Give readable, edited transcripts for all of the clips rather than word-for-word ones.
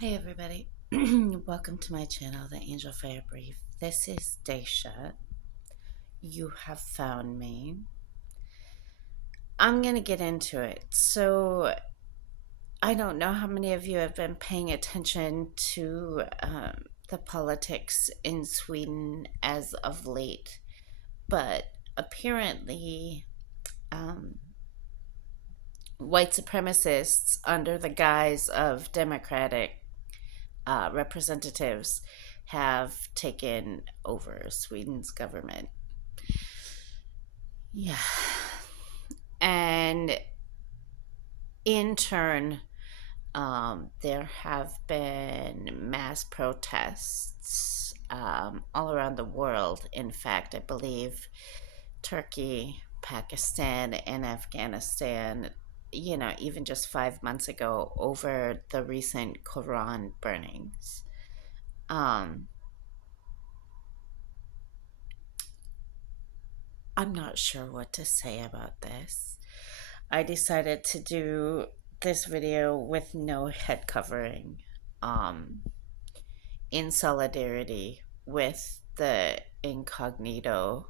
Hi everybody, welcome to my channel, The Angel Fire Brief. This is Daisha. You have found me. I'm gonna get into it. So, I don't know how many of you have been paying attention to the politics in Sweden as of late, but apparently, um, white supremacists, under the guise of Democratic representatives, have taken over Sweden's government. Yeah. And in turn, there have been mass protests all around the world. In fact, I believe Turkey, Pakistan, and Afghanistan, even just 5 months ago, over the recent Quran burnings. Um, I'm not sure what to say about this. I decided to do this video with no head covering, um, in solidarity with the incognito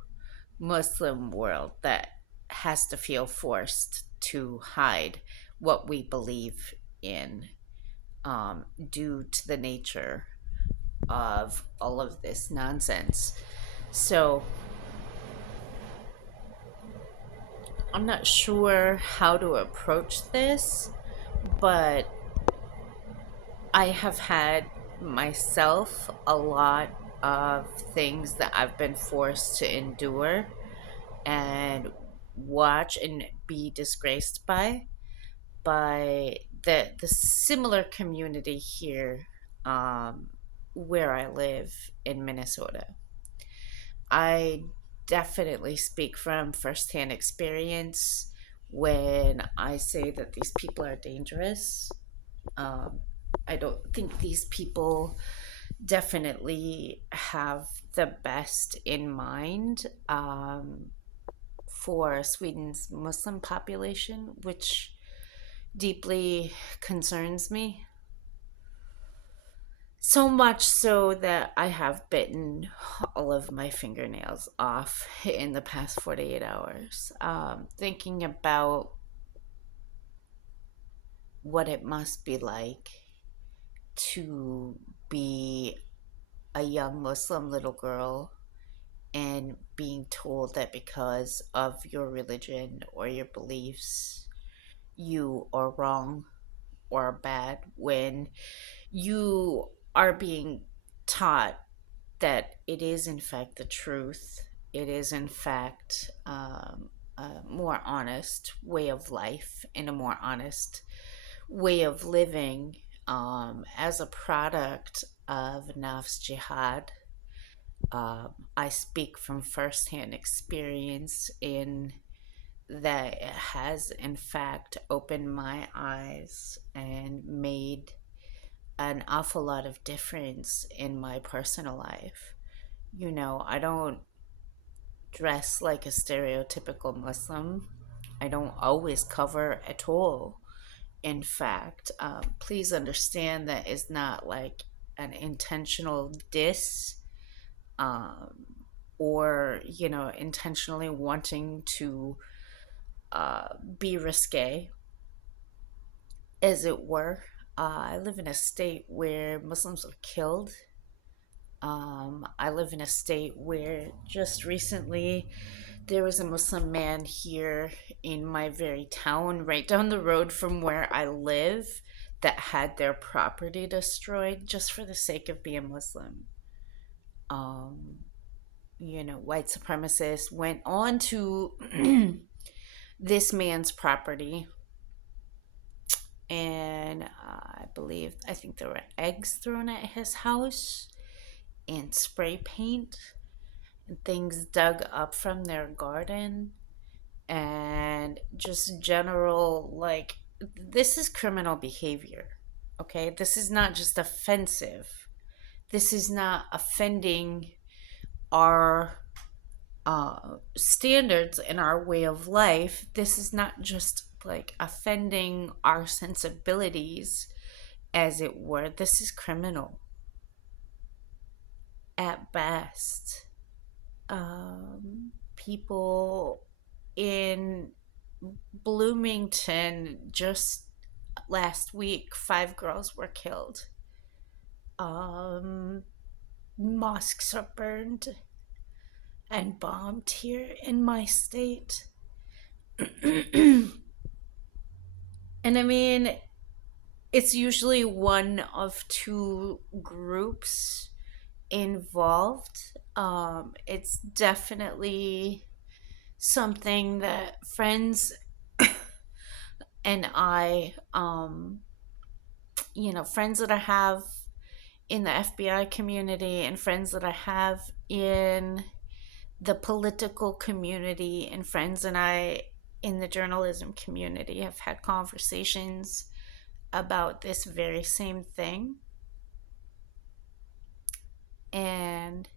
Muslim world that has to feel forced to hide what we believe in, due to the nature of all of this nonsense. So I'm not sure how to approach this, but I have had myself a lot of things that I've been forced to endure and watch and be disgraced by the similar community here, where I live in Minnesota. I definitely speak from firsthand experience when I say that these people are dangerous. Um, I don't think these people definitely have the best in mind, for Sweden's Muslim population, which deeply concerns me. So much so that I have bitten all of my fingernails off in the past 48 hours, thinking about what it must be like to be a young Muslim little girl and being told that because of your religion or your beliefs, you are wrong or bad, when you are being taught that it is, in fact, the truth. It is, in fact, a more honest way of life and a more honest way of living, as a product of Nafs Jihad. I speak from firsthand experience in that it has, in fact, opened my eyes and made an awful lot of difference in my personal life. I don't dress like a stereotypical Muslim. I don't always cover at all. In fact, please understand that it's not like an intentional diss, um, or, intentionally wanting to be risque, as it were. I live in a state where Muslims are killed. I live in a state where just recently there was a Muslim man here in my very town, right down the road from where I live, that had their property destroyed just for the sake of being Muslim. Um, White supremacists went on to this man's property, and I think there were eggs thrown at his house and spray paint and things dug up from their garden, and just general, like, this is criminal behavior. Okay, this is not just offensive. This is not offending our standards and our way of life. This is not just like offending our sensibilities as it were. This is criminal at best. People in Bloomington just last week, 5 girls were killed. Um, Mosques are burned and bombed here in my state. And I mean, it's usually one of two groups involved. It's definitely something that friends and I, friends that I have in the FBI community and friends that I have in the political community and friends and I in the journalism community have had conversations about this very same thing. And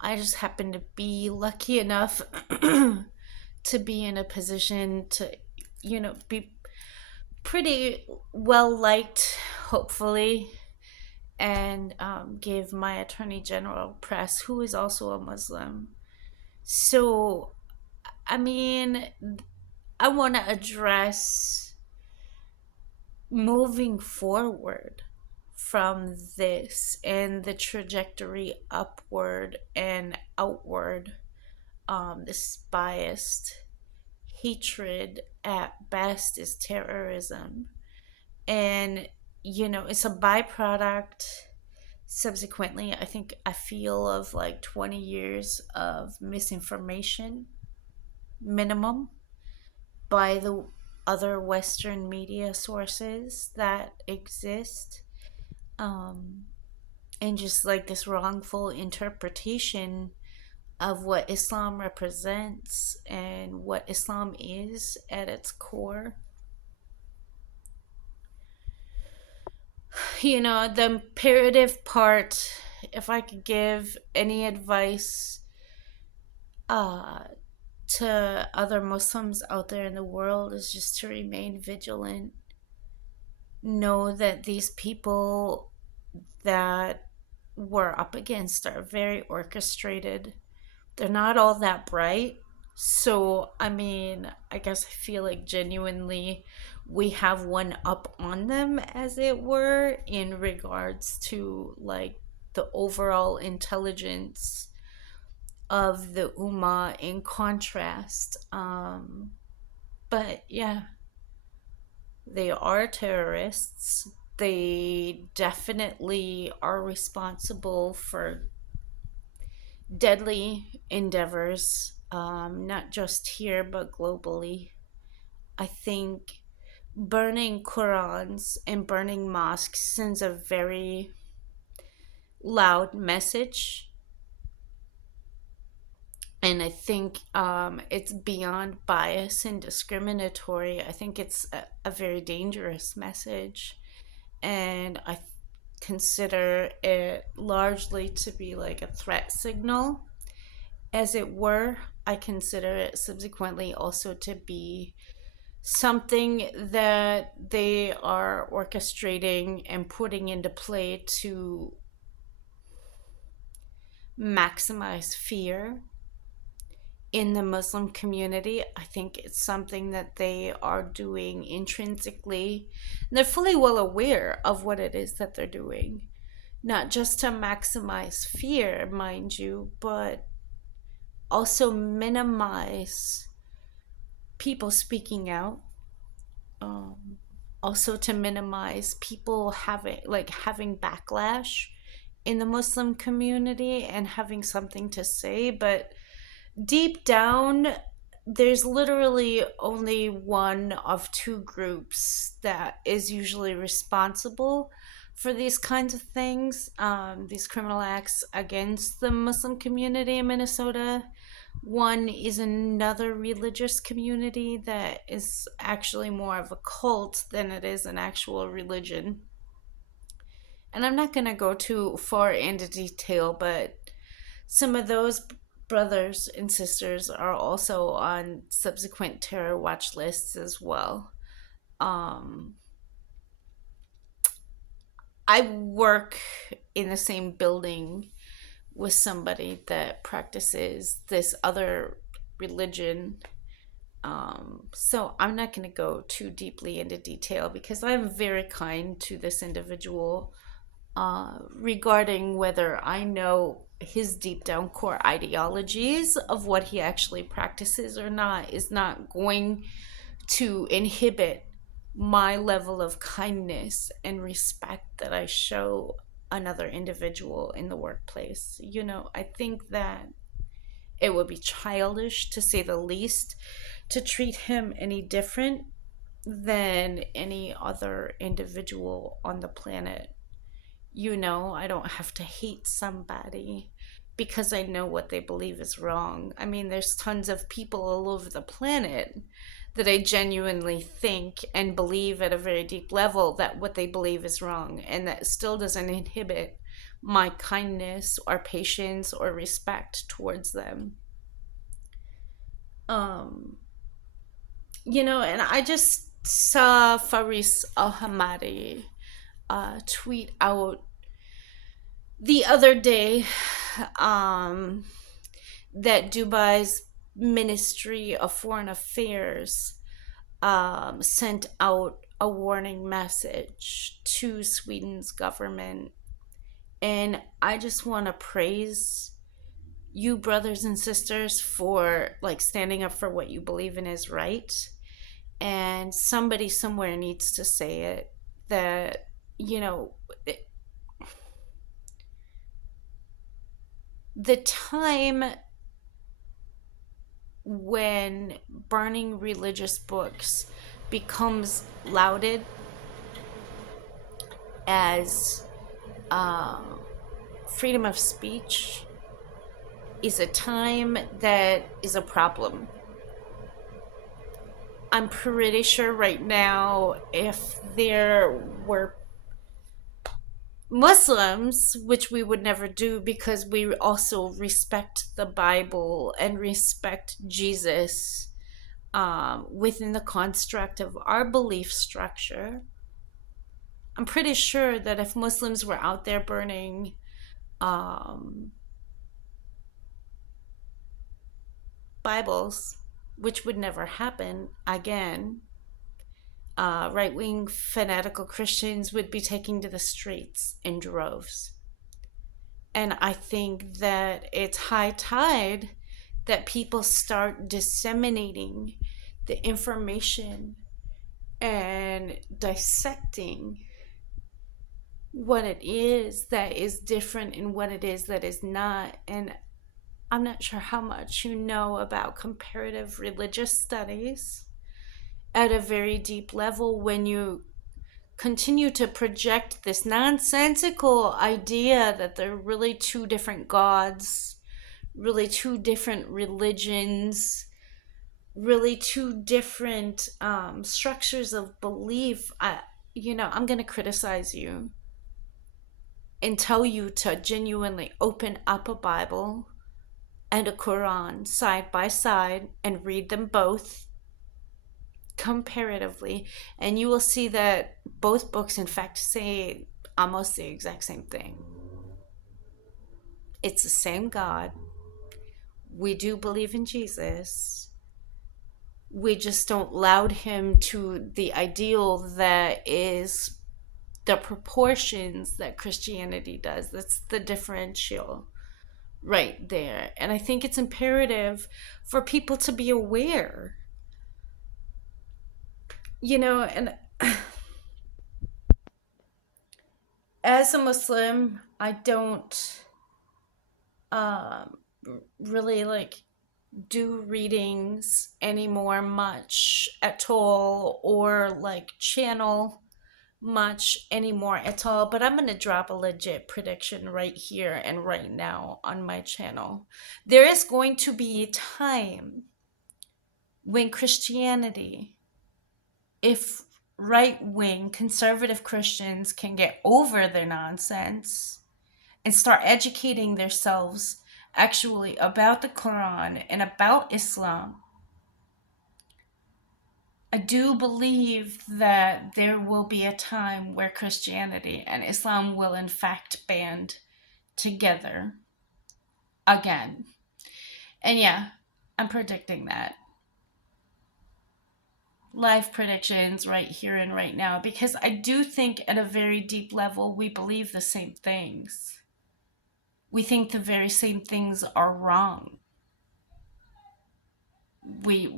I just happen to be lucky enough to be in a position to, be pretty well liked, hopefully, and give my attorney general press, who is also a Muslim. So, I mean, I want to address moving forward from this and the trajectory upward and outward, this biased hatred at best is terrorism. And, it's a byproduct, subsequently, I feel, of like 20 years of misinformation, minimum, by the other Western media sources that exist. Um, and just like this wrongful interpretation of what Islam represents and what Islam is at its core. The imperative part, if I could give any advice uh, to other Muslims out there in the world, is just to remain vigilant. Know that these people that we're up against are very orchestrated. They're not all that bright. So, I mean, I guess I feel like genuinely we have one up on them, as it were, in regards to like the overall intelligence of the Ummah in contrast. But yeah, they are terrorists. They definitely are responsible for deadly endeavors, not just here but globally. I think burning Qurans and burning mosques sends a very loud message. And I think it's beyond bias and discriminatory. I think it's a very dangerous message. And I consider it largely to be like a threat signal, as it were. I consider it subsequently also to be something that they are orchestrating and putting into play to maximize fear in the Muslim community. I think it's something that they are doing intrinsically. They're fully well aware of what it is that they're doing, not just to maximize fear, mind you, but also minimize people speaking out. Um, Also to minimize people having backlash in the Muslim community and having something to say. But deep down, there's literally only one of two groups that is usually responsible for these kinds of things, these criminal acts against the Muslim community in Minnesota. One is another religious community that is actually more of a cult than it is an actual religion. And I'm not going to go too far into detail, but some of those brothers and sisters are also on subsequent terror watch lists as well. Um, I work in the same building with somebody that practices this other religion. So I'm not going to go too deeply into detail because I'm very kind to this individual regarding whether I know his deep down core ideologies of what he actually practices or not is not going to inhibit my level of kindness and respect that I show another individual in the workplace. I think that it would be childish, to say the least, to treat him any different than any other individual on the planet. I don't have to hate somebody because I know what they believe is wrong. I mean, there's tons of people all over the planet that I genuinely think and believe at a very deep level that what they believe is wrong, and that still doesn't inhibit my kindness or patience or respect towards them. Um, and I just saw Faris Ahmadi tweet out the other day um, that Dubai's Ministry of Foreign Affairs sent out a warning message to Sweden's government. And I just want to praise you, brothers and sisters, for like standing up for what you believe in is right. And somebody somewhere needs to say it, that, you know, the time when burning religious books becomes lauded as freedom of speech is a time that is a problem. I'm pretty sure right now, if there were Muslims, which we would never do because we also respect the Bible and respect Jesus within the construct of our belief structure. I'm pretty sure that if Muslims were out there burning um, Bibles, which would never happen again, right wing fanatical Christians would be taking to the streets in droves. And I think that it's high tide that people start disseminating the information and dissecting what it is that is different and what it is that is not. And I'm not sure how much you know about comparative religious studies at a very deep level when you continue to project this nonsensical idea that there are really two different gods, really two different religions, really two different structures of belief. I'm going to criticize you and tell you to genuinely open up a Bible and a Quran side by side and read them both comparatively, and you will see that both books, in fact, say almost the exact same thing. It's the same God. We do believe in Jesus. We just don't laud him to the ideal that is the proportions that Christianity does. That's the differential right there. And I think it's imperative for people to be aware, and as a Muslim, I don't um, really like do readings anymore much at all, or like channel much anymore at all. But I'm gonna drop a legit prediction right here and right now on my channel. There is going to be a time when Christianity, if right wing conservative Christians can get over their nonsense and start educating themselves actually about the Quran and about Islam, I do believe that there will be a time where Christianity and Islam will, in fact, band together again. And yeah, I'm predicting that. Life predictions right here and right now, because I do think at a very deep level we believe the same things. We think the very same things are wrong. We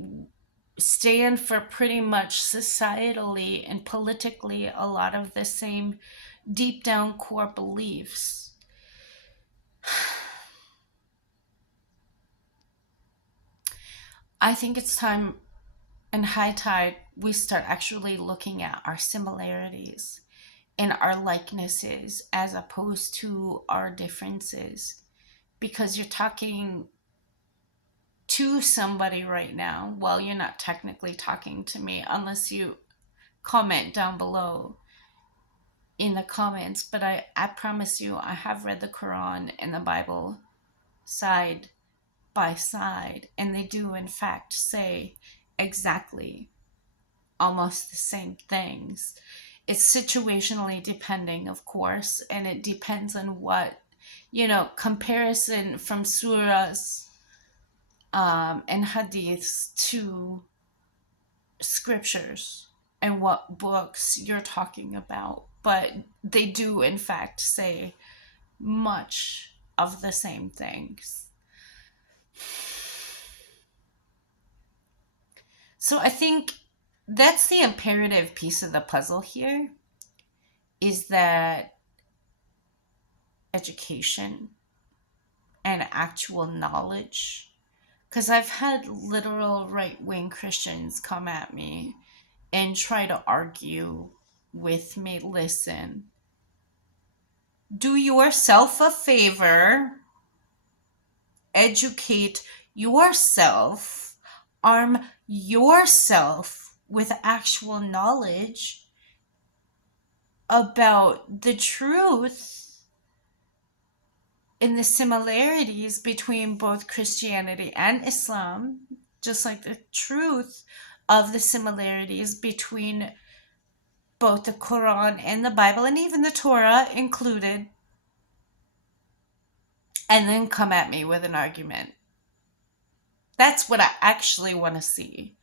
stand for pretty much societally and politically a lot of the same deep down core beliefs. I think it's time and high tide we start actually looking at our similarities and our likenesses as opposed to our differences. Because you're talking to somebody right now. Well, you're not technically talking to me unless you comment down below in the comments, but I promise you, I have read the Quran and the Bible side by side, and they do, in fact, say exactly almost the same things. It's situationally depending, of course, and it depends on what, comparison from surahs and hadiths to scriptures and what books you're talking about. But they do, in fact, say much of the same things. So I think that's the imperative piece of the puzzle here is that education and actual knowledge. Because I've had literal right wing Christians come at me and try to argue with me. Listen, do yourself a favor, educate yourself, arm yourself with actual knowledge about the truth and the similarities between both Christianity and Islam, just like the truth of the similarities between both the Quran and the Bible, and even the Torah included, and then come at me with an argument. That's what I actually want to see.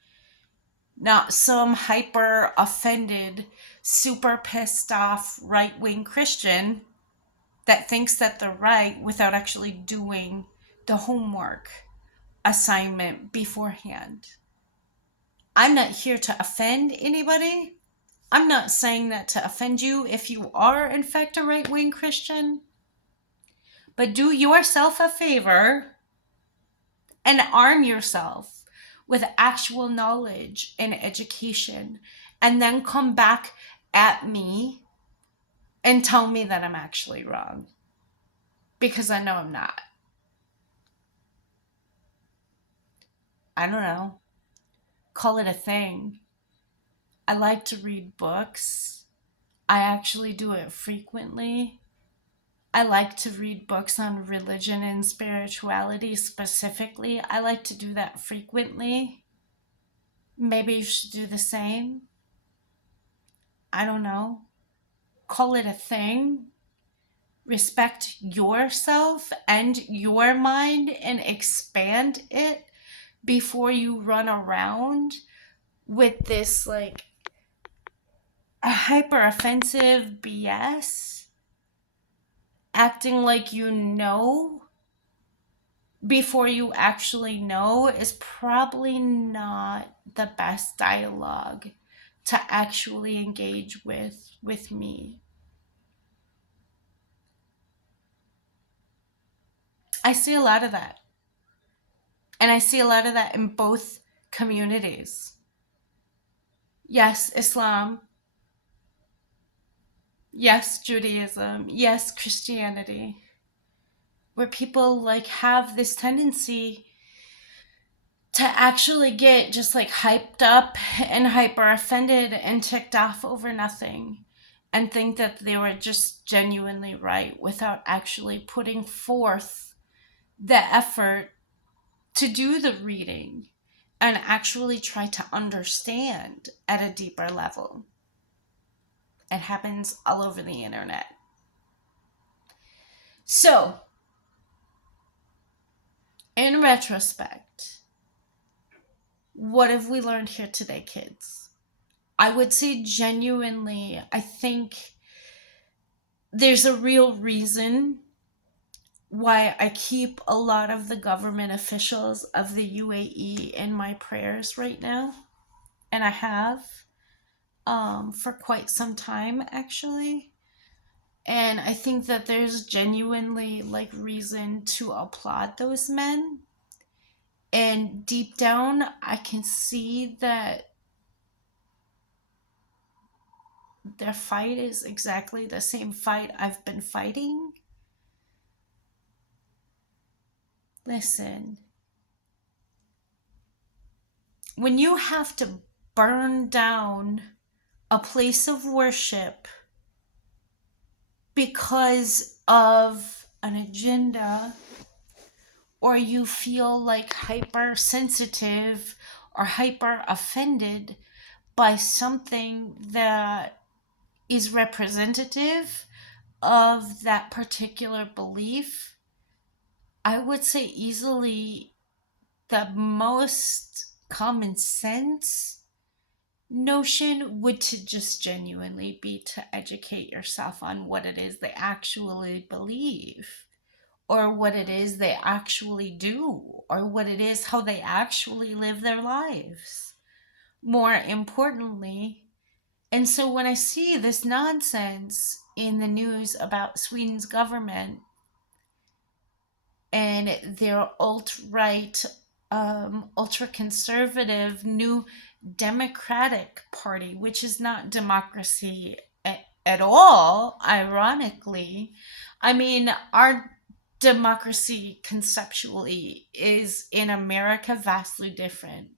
Not some hyper offended, super pissed off right wing Christian that thinks that they're right without actually doing the homework assignment beforehand. I'm not here to offend anybody. I'm not saying that to offend you if you are, in fact, a right wing Christian. But do yourself a favor and arm yourself with actual knowledge and education, and then come back at me and tell me that I'm actually wrong. Because I know I'm not. I don't know. Call it a thing. I like to read books. I actually do it frequently. I like to read books on religion and spirituality specifically. I like to do that frequently. Maybe you should do the same. I don't know. Call it a thing. Respect yourself and your mind and expand it before you run around with this like hyper offensive BS, acting like you know before you actually know is probably not the best dialogue to actually engage with me. I see a lot of that. And I see a lot of that in both communities. Yes, Islam. Yes, Judaism. Yes, Christianity. Where people like have this tendency to actually get just like hyped up and hyper offended and ticked off over nothing and think that they were just genuinely right without actually putting forth the effort to do the reading and actually try to understand at a deeper level. It happens all over the internet. So, in retrospect, what have we learned here today, kids? I would say genuinely, I think there's a real reason why I keep a lot of the government officials of the UAE in my prayers right now. And I have for quite some time, actually. And I think that there's genuinely like reason to applaud those men. And deep down, I can see that their fight is exactly the same fight I've been fighting. Listen, when you have to burn down a place of worship because of an agenda, or you feel like hypersensitive or hyper offended by something that is representative of that particular belief, I would say easily the most common sense notion would to just genuinely be to educate yourself on what it is they actually believe, or what it is they actually do, or what it is how they actually live their lives. More importantly, and so when I see this nonsense in the news about Sweden's government and their alt-right, ultra-conservative new Democratic Party, which is not democracy at all, ironically. I mean, our democracy conceptually is in America vastly different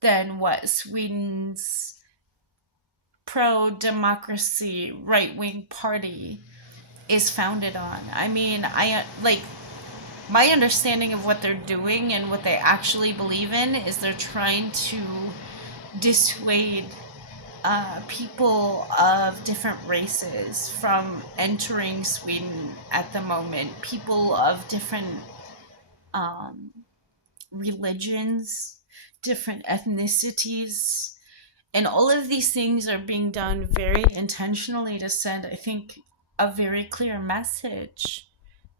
than what Sweden's pro-democracy right-wing party is founded on. I mean, I like my understanding of what they're doing and what they actually believe in is they're trying to dissuade people of different races from entering Sweden at the moment. People of different religions, different ethnicities. And all of these things are being done very intentionally to send, I think, a very clear message.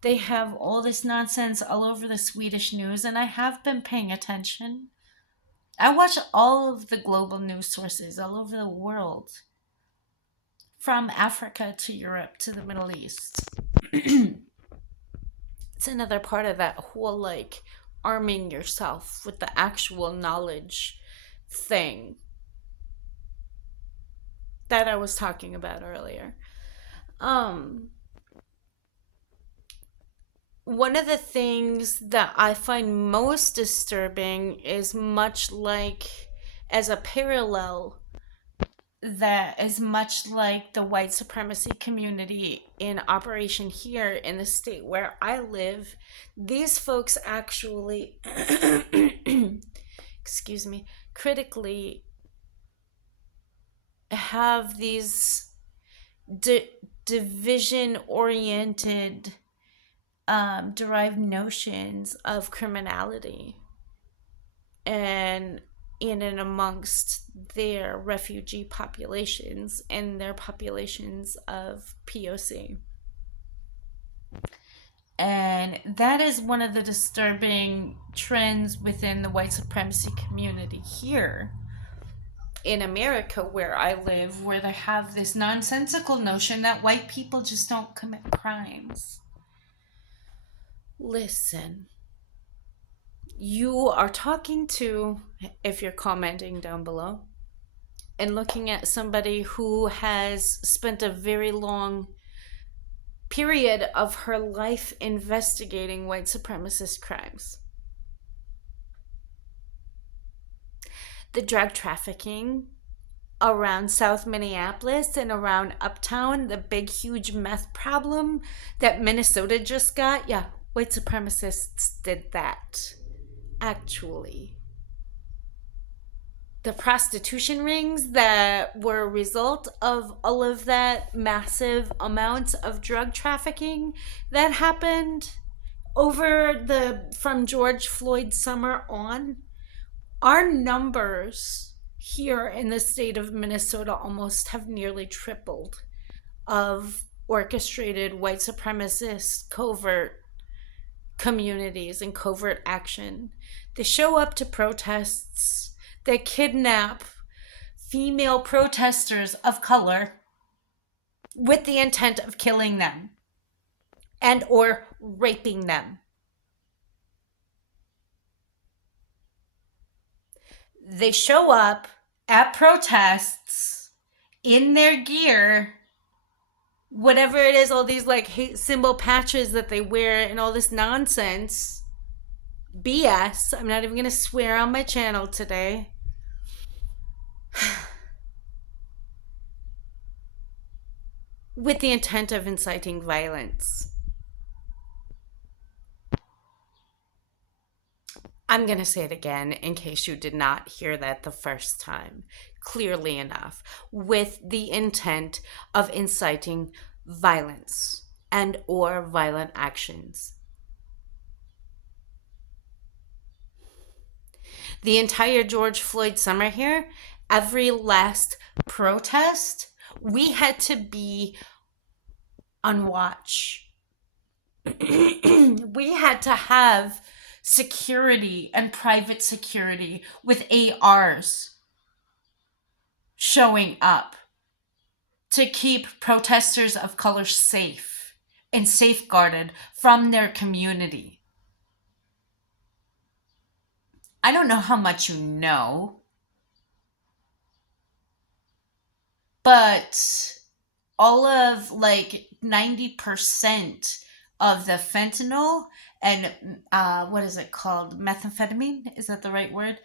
They have all this nonsense all over the Swedish news, and I have been paying attention. I watch all of the global news sources all over the world, from Africa to Europe to the Middle East. It's another part of that whole like arming yourself with the actual knowledge thing that I was talking about earlier. One of the things that I find most disturbing is much like, as a parallel, that is much like the white supremacy community in operation here in the state where I live. These folks actually, excuse me, critically have these division oriented derived notions of criminality and in and amongst their refugee populations and their populations of POC. And that is one of the disturbing trends within the white supremacy community here in America, where I live, where they have this nonsensical notion that white people just don't commit crimes. Listen, you are talking to, if you're commenting down below, and looking at somebody who has spent a very long period of her life investigating white supremacist crimes. The drug trafficking around South Minneapolis and around Uptown, the big, huge meth problem that Minnesota just got. Yeah, white supremacists did that, actually. the prostitution rings that were a result of all of that massive amounts of drug trafficking that happened over the from George Floyd summer on, our numbers here in the state of Minnesota almost have nearly tripled of orchestrated white supremacist covert communities and covert action. They show up to protests, they kidnap female protesters of color with the intent of killing them and or raping them. They show up at protests in their gear, whatever it is, all these like hate symbol patches that they wear and all this nonsense. BS. I'm not even going to swear on my channel today. With the intent of inciting violence. I'm going to say it again in case you did not hear that the first time clearly enough. With the intent of inciting violence and or violent actions. The entire George Floyd summer here, every last protest, we had to be on watch. We had to have security and private security with ARs showing up to keep protesters of color safe and safeguarded from their community. I don't know how much you know, but all of like 90% of the fentanyl and what is it called? Methamphetamine? Is that the right word?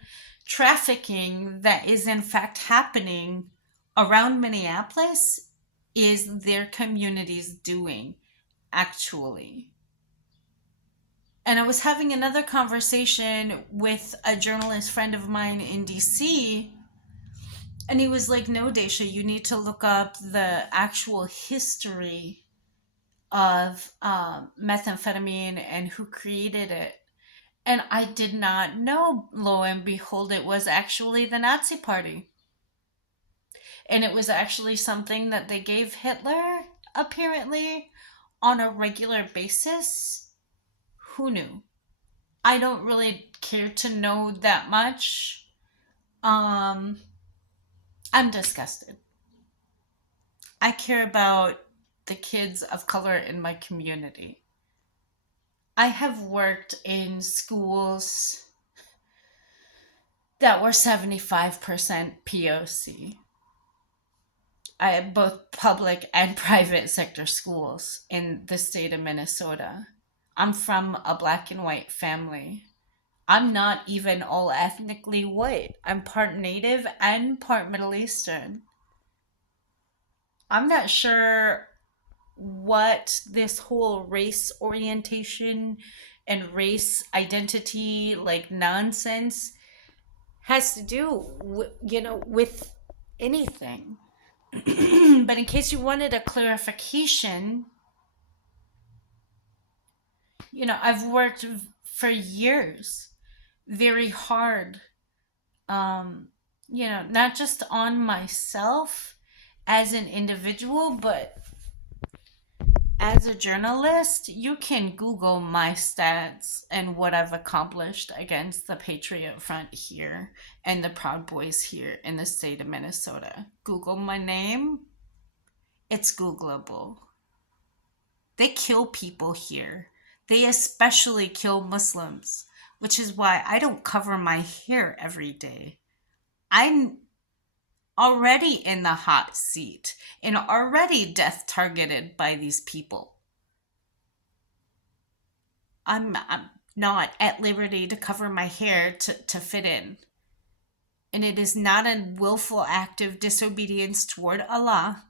Trafficking that is in fact happening around Minneapolis is their communities doing, actually. And I was having another conversation with a journalist friend of mine in DC, and he was like, no, Daisha, you need to look up the actual history of methamphetamine and who created it. And I did not know, lo and behold, it was actually the Nazi Party. And it was actually something that they gave Hitler, apparently, on a regular basis. Who knew? I don't really care to know that much. I'm disgusted. I care about the kids of color in my community. I have worked in schools that were 75% POC. I had both public and private sector schools in the state of Minnesota. I'm from a black and white family. I'm not even all ethnically white. I'm part Native and part Middle Eastern. I'm not sure what this whole race orientation and race identity like nonsense has to do with anything. But in case you wanted a clarification, I've worked for years very hard, not just on myself as an individual, but as a journalist. You can Google my stats and what I've accomplished against the Patriot Front here and the Proud Boys here in the state of Minnesota. Google my name. It's Googleable. They kill people here. They especially kill Muslims, which is why I don't cover my hair every day. I'm already in the hot seat and already death targeted by these people. I'm not at liberty to cover my hair to fit in. And it is not a willful act of disobedience toward Allah.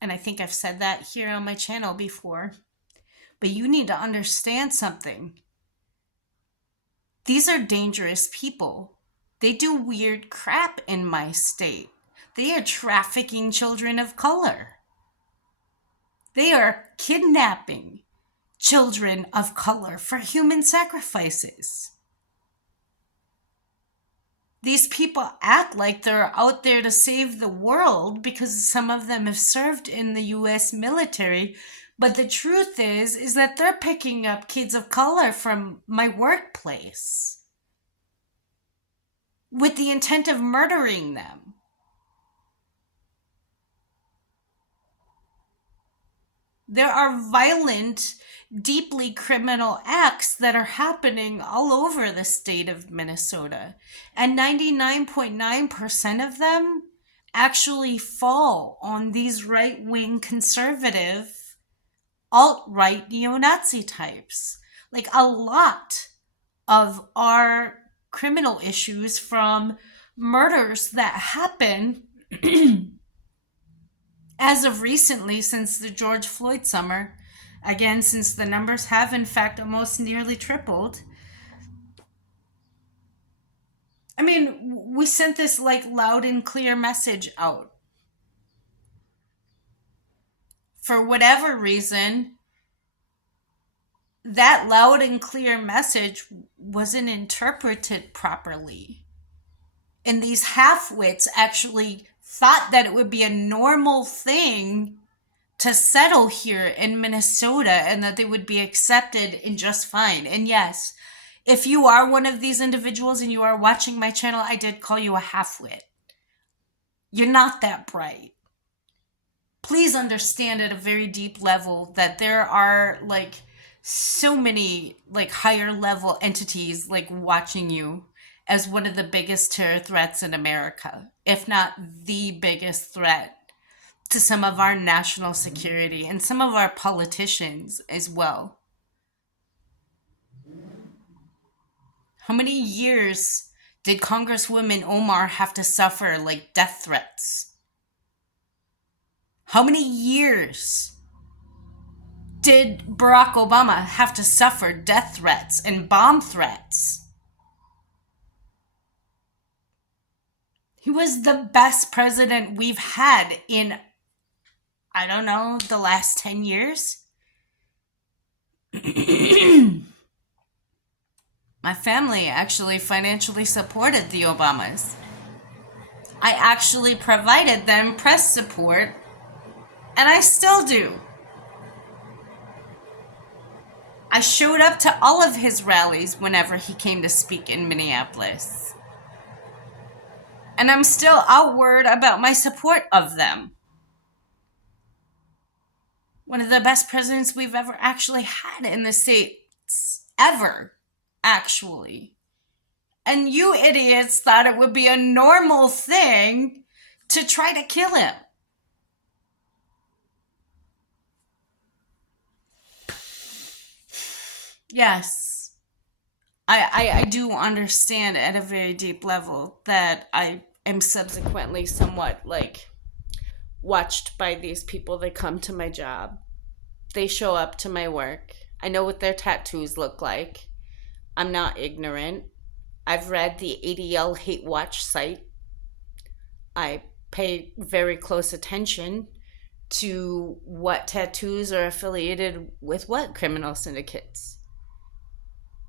And I think I've said that here on my channel before. But you need to understand something. These are dangerous people. They do weird crap in my state. They are trafficking children of color. They are kidnapping children of color for human sacrifices. These people act like they're out there to save the world because some of them have served in the US military. But the truth is that they're picking up kids of color from my workplace with the intent of murdering them. There are violent, deeply criminal acts that are happening all over the state of Minnesota. And 99.9% of them actually fall on these right-wing conservative, alt-right neo-Nazi types. Like a lot of our criminal issues from murders that happen as of recently, since the George Floyd summer, again, since the numbers have in fact almost nearly tripled. I mean, we sent this like loud and clear message out. For whatever reason, that loud and clear message wasn't interpreted properly. And these half-wits actually thought that it would be a normal thing to settle here in Minnesota and that they would be accepted and just fine. And yes, if you are one of these individuals and you are watching my channel, I did call you a half-wit. You're not that bright. Please understand at a very deep level that there are like so many like higher level entities like watching you as one of the biggest terror threats in America, if not the biggest threat to some of our national security and some of our politicians as well. How many years did Congresswoman Omar have to suffer like death threats? How many years did Barack Obama have to suffer death threats and bomb threats? He was the best president we've had in, I don't know, the last 10 years. My family actually financially supported the Obamas. I actually provided them press support, and I still do. I showed up to all of his rallies whenever he came to speak in Minneapolis. And I'm still outward about my support of them. One of the best presidents we've ever actually had in the States. Ever, actually. And you idiots thought it would be a normal thing to try to kill him. Yes. I do understand at a very deep level that I am subsequently somewhat like watched by these people. They come to my job. They show up to my work. I know what their tattoos look like. I'm not ignorant. I've read the ADL Hate Watch site. I pay very close attention to what tattoos are affiliated with what criminal syndicates.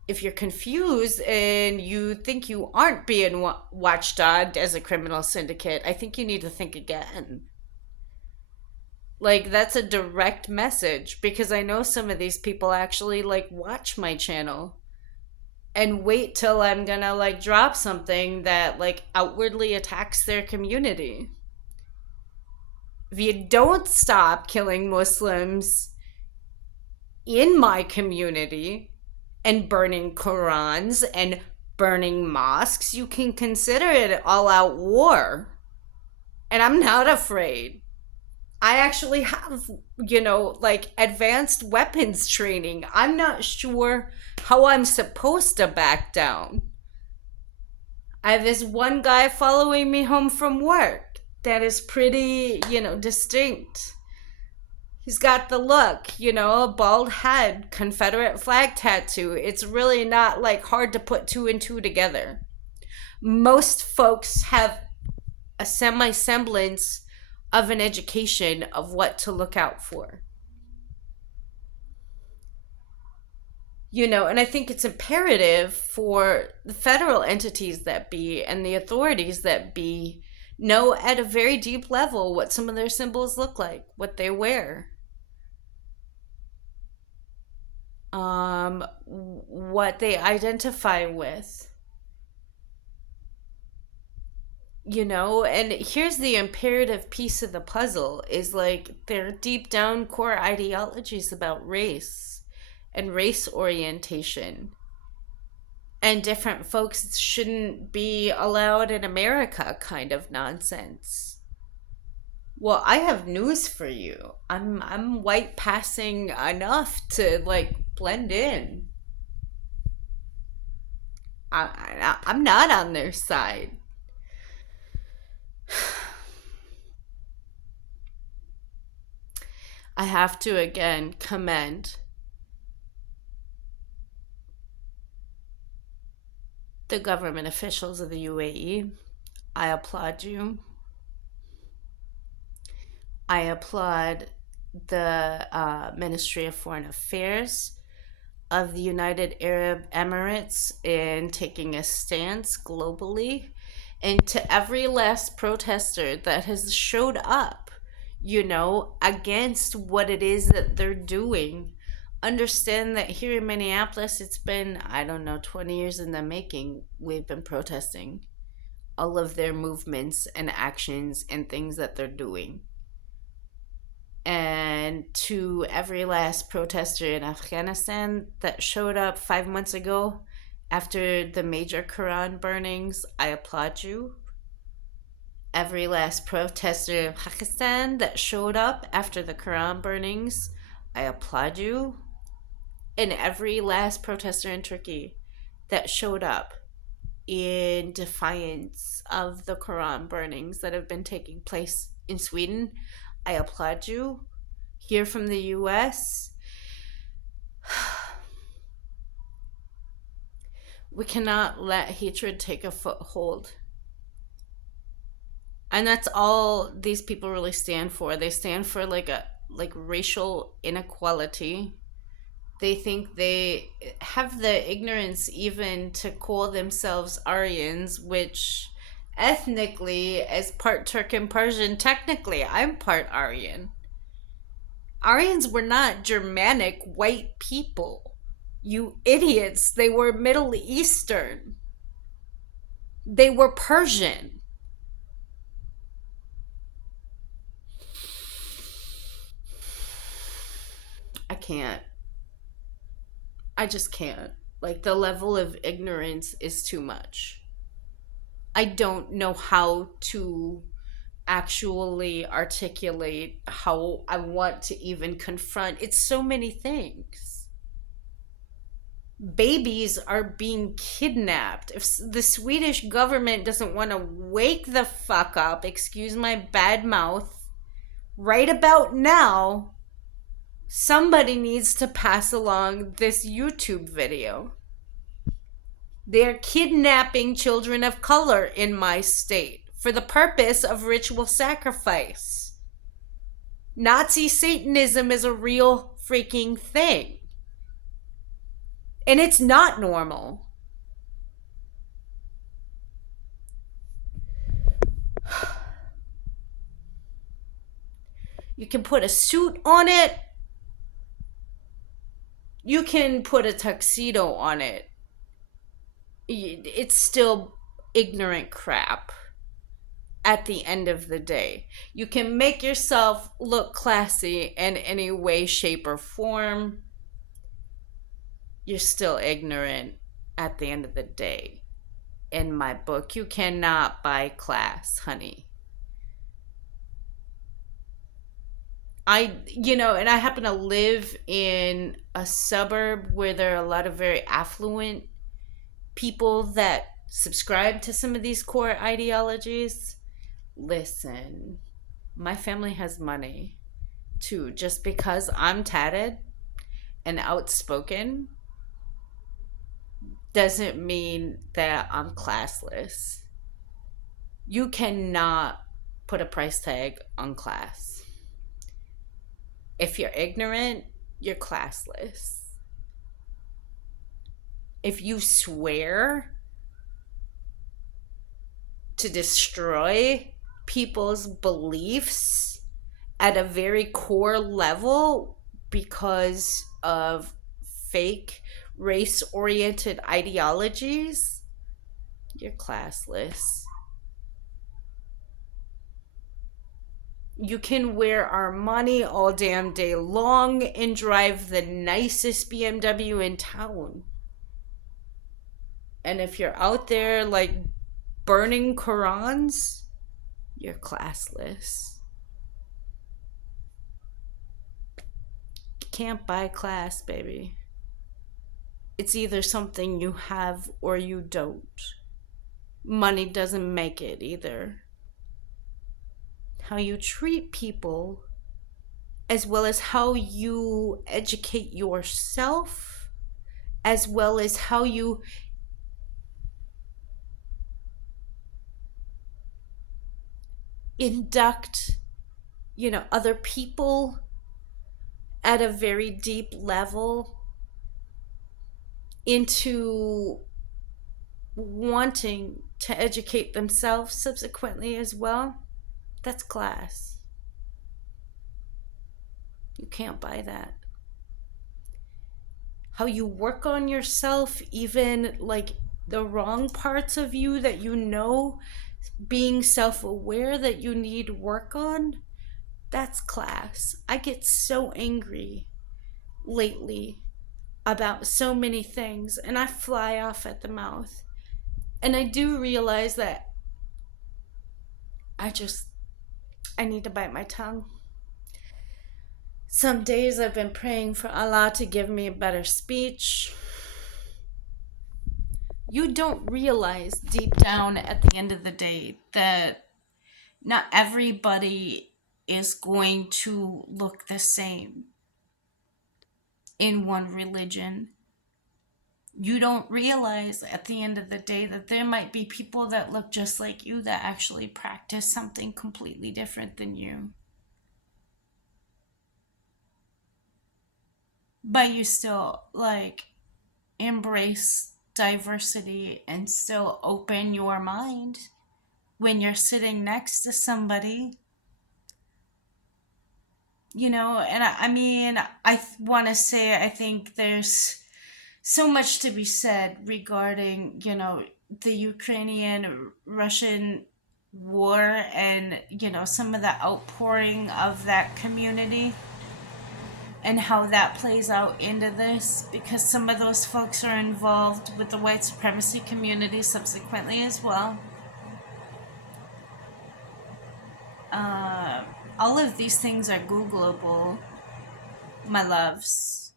If you're confused and you think you aren't being watchdogged as a criminal syndicate, I think you need to think again. Like, that's a direct message, because I know some of these people actually like watch my channel and wait till I'm gonna like drop something that like outwardly attacks their community. If you don't stop killing Muslims in my community and burning Qurans and burning mosques, you can consider it all-out war. And I'm not afraid. I actually have, like advanced weapons training. I'm not sure how I'm supposed to back down. I have this one guy following me home from work that is pretty, distinct. He's got the look, a bald head, Confederate flag tattoo. It's really not like hard to put two and two together. most folks have a semi semblance of an education of what to look out for. And I think it's imperative for the federal entities that be and the authorities that be know at a very deep level what some of their symbols look like, what they wear, what they identify with. And here's the imperative piece of the puzzle is like their deep down core ideologies about race and race orientation. And different folks shouldn't be allowed in America kind of nonsense. Well, I have news for you. I'm white passing enough to like blend in. I'm not on their side. I have to again commend the government officials of the UAE. I applaud you. I applaud the Ministry of Foreign Affairs of the United Arab Emirates in taking a stance globally, and to every last protester that has showed up, against what it is that they're doing. Understand that here in Minneapolis, it's been, 20 years in the making. We've been protesting all of their movements and actions and things that they're doing. And to every last protester in Afghanistan that showed up 5 months ago after the major Quran burnings, I applaud you. Every last protester in Pakistan that showed up after the Quran burnings, I applaud you. And every last protester in Turkey that showed up in defiance of the Quran burnings that have been taking place in Sweden, I applaud you. Here from the US, we cannot let hatred take a foothold. And that's all these people really stand for. They stand for like racial inequality. They think they have the ignorance even to call themselves Aryans, which ethnically, as part Turk and Persian, technically I'm part Aryan. Aryans were not Germanic white people. You idiots. They were Middle Eastern. They were Persian. I can't. I just can't. Like, the level of ignorance is too much. I don't know how to actually articulate how I want to even confront. It's so many things. Babies are being kidnapped. If the Swedish government doesn't want to wake the fuck up, excuse my bad mouth, right about now, somebody needs to pass along this YouTube video. They're kidnapping children of color in my state for the purpose of ritual sacrifice. Nazi Satanism is a real freaking thing. And it's not normal. You can put a suit on it. You can put a tuxedo on it. It's still ignorant crap at the end of the day. You can make yourself look classy in any way, shape, or form. You're still ignorant at the end of the day. In my book, you cannot buy class, honey. And I happen to live in a suburb where there are a lot of very affluent people that subscribe to some of these core ideologies. Listen, my family has money too. Just because I'm tatted and outspoken doesn't mean that I'm classless. You cannot put a price tag on class. If you're ignorant, you're classless. If you swear to destroy people's beliefs at a very core level because of fake race oriented ideologies, you're classless. You can wear Armani all damn day long and drive the nicest BMW in town. And if you're out there like burning Qurans, you're classless. You can't buy class, baby. It's either something you have or you don't. Money doesn't make it either. How you treat people, as well as how you educate yourself, as well as how you induct, other people at a very deep level into wanting to educate themselves subsequently as well. That's class. You can't buy that. How you work on yourself, even like the wrong parts of you that being self-aware that you need work on, that's class. I get so angry lately about so many things, and I fly off at the mouth. And I do realize that I need to bite my tongue. Some days I've been praying for Allah to give me a better speech. You don't realize deep Down at the end of the day that not everybody is going to look the same in one religion. You don't realize at the end of the day that there might be people that look just like you that actually practice something completely different than you. But you still embrace diversity and still open your mind when you're sitting next to somebody. And I mean, I want to say, I think there's so much to be said regarding, the Ukrainian Russian war and, some of the outpouring of that community and how that plays out into this, because some of those folks are involved with the white supremacy community subsequently as well. All of these things are Googleable, my loves.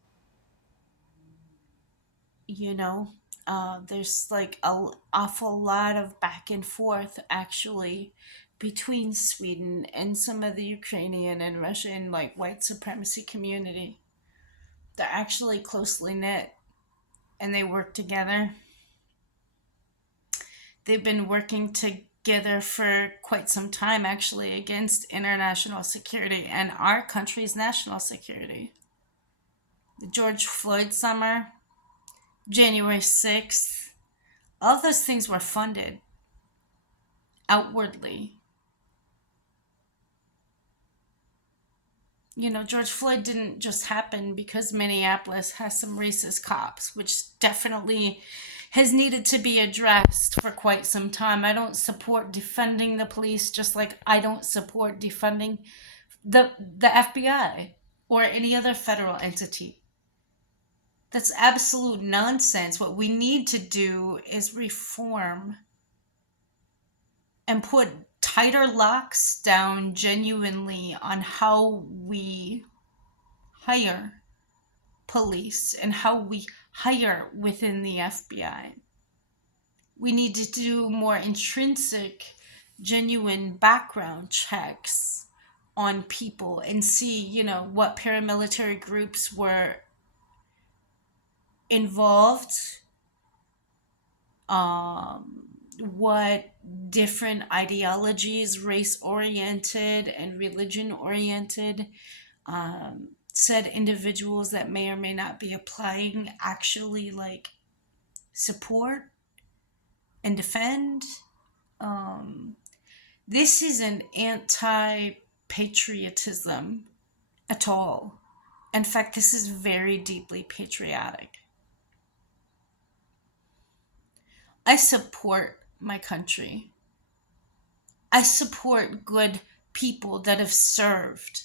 There's an awful lot of back and forth actually between Sweden and some of the Ukrainian and Russian white supremacy community. They're actually closely knit and they work together. They've been working together for quite some time actually against international security and our country's national security. The George Floyd summer, January 6th, all those things were funded outwardly. George Floyd didn't just happen because Minneapolis has some racist cops, which definitely has needed to be addressed for quite some time. I don't support defunding the police, just like I don't support defunding the FBI or any other federal entity. That's absolute nonsense. What we need to do is reform and put tighter locks down genuinely on how we hire police and how we hire within the FBI. We need to do more intrinsic, genuine background checks on people and see, what paramilitary groups were involved what different ideologies, race oriented and religion oriented, said individuals that may or may not be applying actually like support and defend. Um, this is an anti patriotism at all. In fact, this is very deeply patriotic. I support my country. I support good people that have served.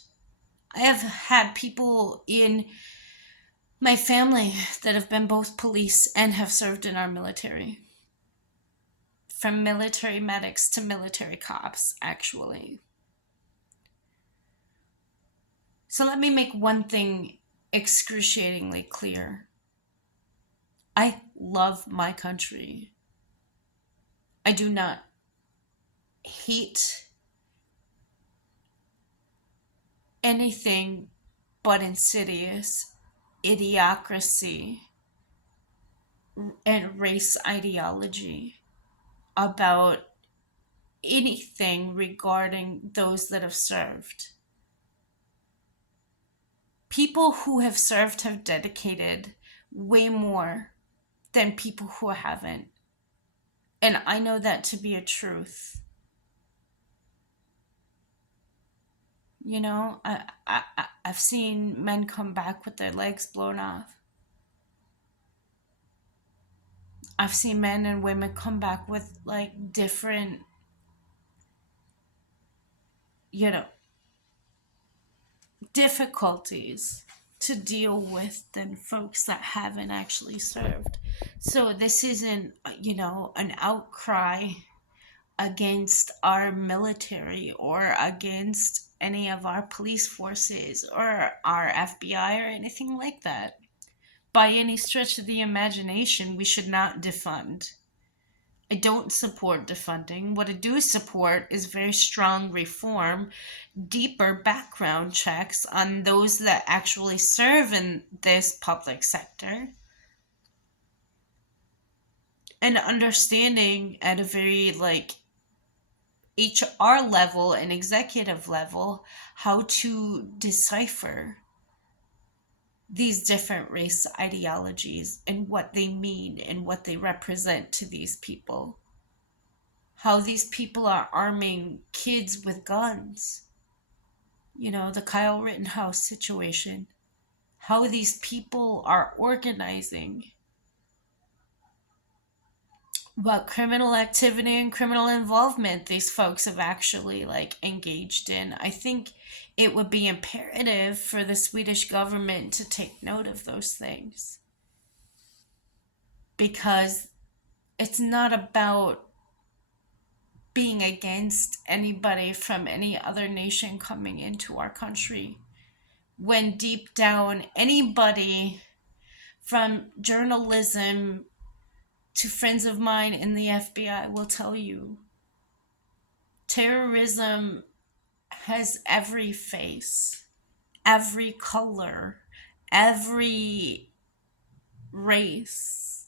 I have had people in my family that have been both police and have served in our military. From military medics to military cops, actually. So let me make one thing excruciatingly clear. I love my country. I do not hate anything but insidious idiocracy and race ideology about anything regarding those that have served. People who have served have dedicated way more than people who haven't. And I know that to be a truth. You know, I've seen men come back with their legs blown off. I've seen men and women come back with like different, you know, difficulties to deal with than folks that haven't actually served. So this isn't, an outcry against our military or against any of our police forces or our FBI or anything like that. By any stretch of the imagination, we should not defund. I don't support defunding. What I do support is very strong reform, deeper background checks on those that actually serve in this public sector, and understanding at a very HR level and executive level how to decipher these different race ideologies and what they mean and what they represent to these people. How these people are arming kids with guns. The Kyle Rittenhouse situation. How these people are organizing. What criminal activity and criminal involvement these folks have actually engaged in. I think it would be imperative for the Swedish government to take note of those things, because it's not about being against anybody from any other nation coming into our country, when deep down anybody from journalism to friends of mine in the FBI will tell you terrorism has every face, every color, every race.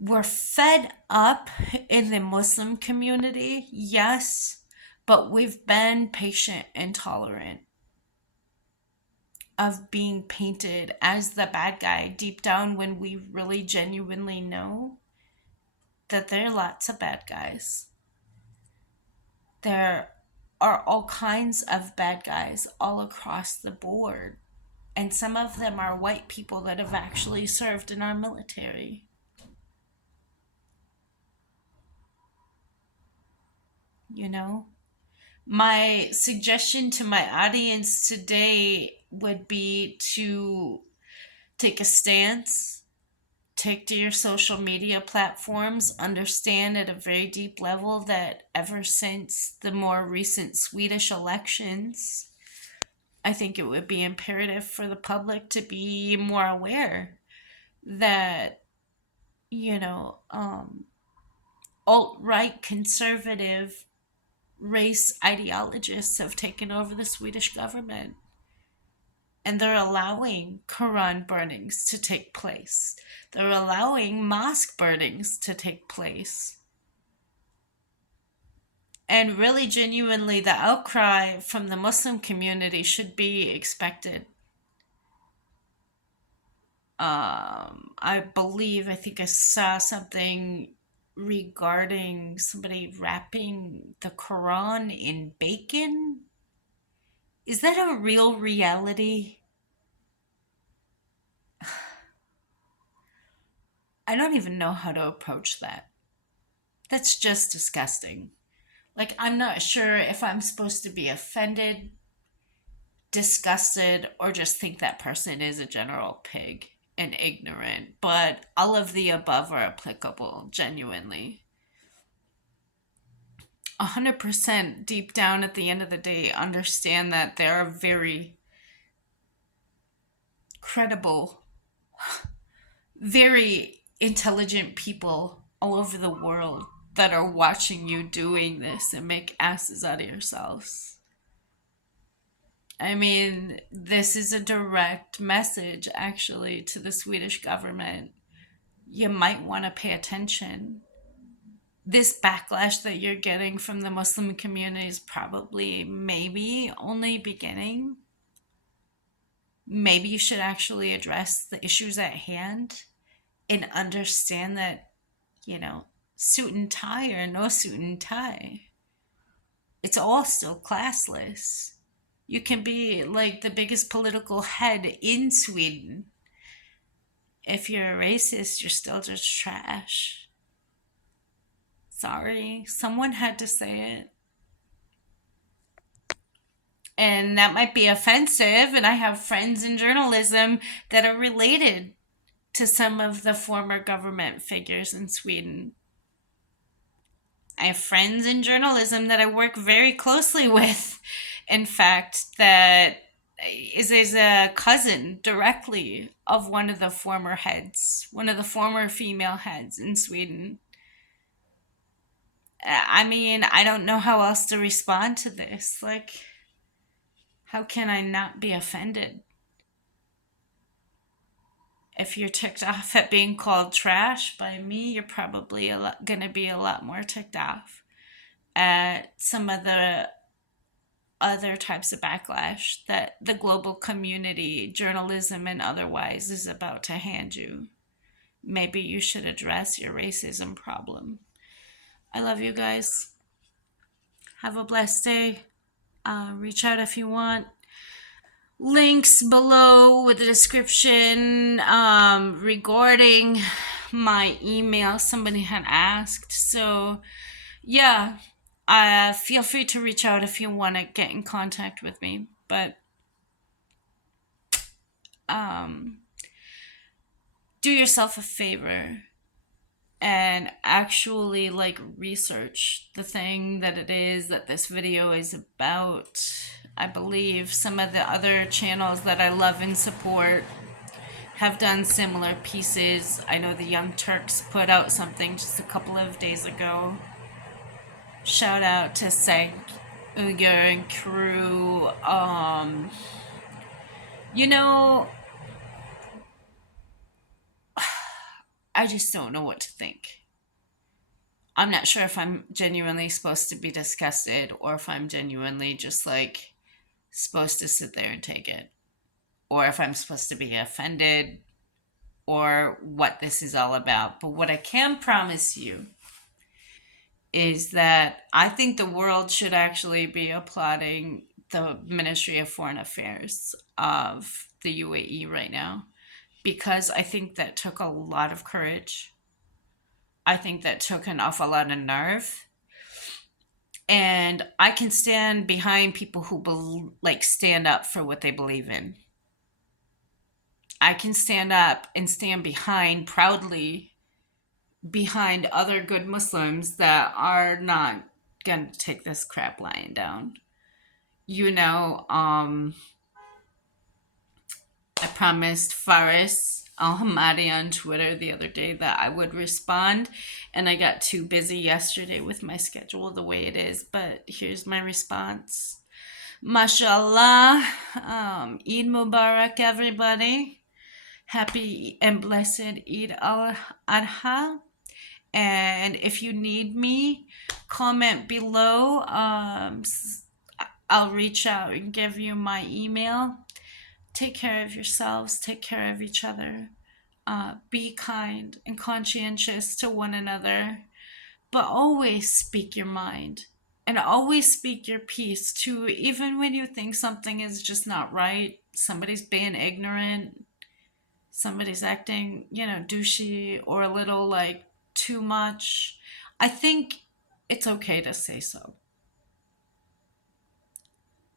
We're fed up in the Muslim community, yes, but we've been patient and tolerant of being painted as the bad guy deep down, when we really genuinely know that there are lots of bad guys. There are all kinds of bad guys all across the board, and some of them are white people that have actually served in our military. My suggestion to my audience today would be to take a stance, take to your social media platforms, understand at a very deep level that ever since the more recent Swedish elections, I think it would be imperative for the public to be more aware that, alt-right conservative race ideologists have taken over the Swedish government. and they're allowing Quran burnings to take place. They're allowing mosque burnings to take place. And really, genuinely, the outcry from the Muslim community should be expected. I think I saw something regarding somebody wrapping the Quran in bacon. Is that a real reality? I don't even know how to approach that. That's just disgusting. Like, I'm not sure if I'm supposed to be offended, disgusted, or just think that person is a general pig and ignorant, but all of the above are applicable, genuinely. 100% deep down at the end of the day, understand that there are very credible, very intelligent people all over the world that are watching you doing this and make asses out of yourselves. I mean, this is a direct message, actually, to the Swedish government. You might want to pay attention. This backlash that you're getting from the Muslim community is probably, maybe, only beginning. Maybe you should actually address the issues at hand and understand that, suit and tie or no suit and tie, it's all still classless. You can be like the biggest political head in Sweden. If you're a racist, you're still just trash. Sorry, someone had to say it. And that might be offensive, and I have friends in journalism that are related to some of the former government figures in Sweden. I have friends in journalism that I work very closely with. In fact, that is a cousin directly of one of the former heads, one of the former female heads in Sweden. I mean, I don't know how else to respond to this. Like, how can I not be offended? If you're ticked off at being called trash by me, you're probably going to be a lot more ticked off at some of the other types of backlash that the global community, journalism and otherwise, is about to hand you. Maybe you should address your racism problem. I love you guys. Have a blessed day. Reach out if you want. Links below with the description regarding my email. Somebody had asked. So, yeah, feel free to reach out if you want to get in contact with me. But do yourself a favor and actually research the thing that it is that this video is about. I believe some of the other channels that I love and support have done similar pieces. I know the Young Turks put out something just a couple of days ago. Shout out to Cenk Uygur and crew. I just don't know what to think. I'm not sure if I'm genuinely supposed to be disgusted or if I'm genuinely just supposed to sit there and take it, or if I'm supposed to be offended, or what this is all about. But what I can promise you is that I think the world should actually be applauding the Ministry of Foreign Affairs of the UAE right now, because I think that took a lot of courage. I think that took an awful lot of nerve. And I can stand behind people who stand up for what they believe in. I can stand up and stand proudly behind other good Muslims that are not going to take this crap lying down. I promised Faris Al-Hamadi on Twitter the other day that I would respond, and I got too busy yesterday with my schedule the way it is, but here's my response. Mashallah. Eid Mubarak, everybody. Happy and blessed Eid al Adha. And if you need me, comment below. I'll reach out and give you my email. Take care of yourselves, take care of each other. Be kind and conscientious to one another, but always speak your mind and always speak your piece too, even when you think something is just not right. Somebody's being ignorant, somebody's acting, douchey or a little like too much. I think it's okay to say so.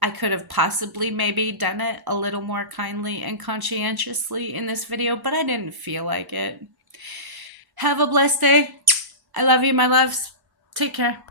I could have possibly maybe done it a little more kindly and conscientiously in this video, but I didn't feel like it. Have a blessed day. I love you, my loves. Take care.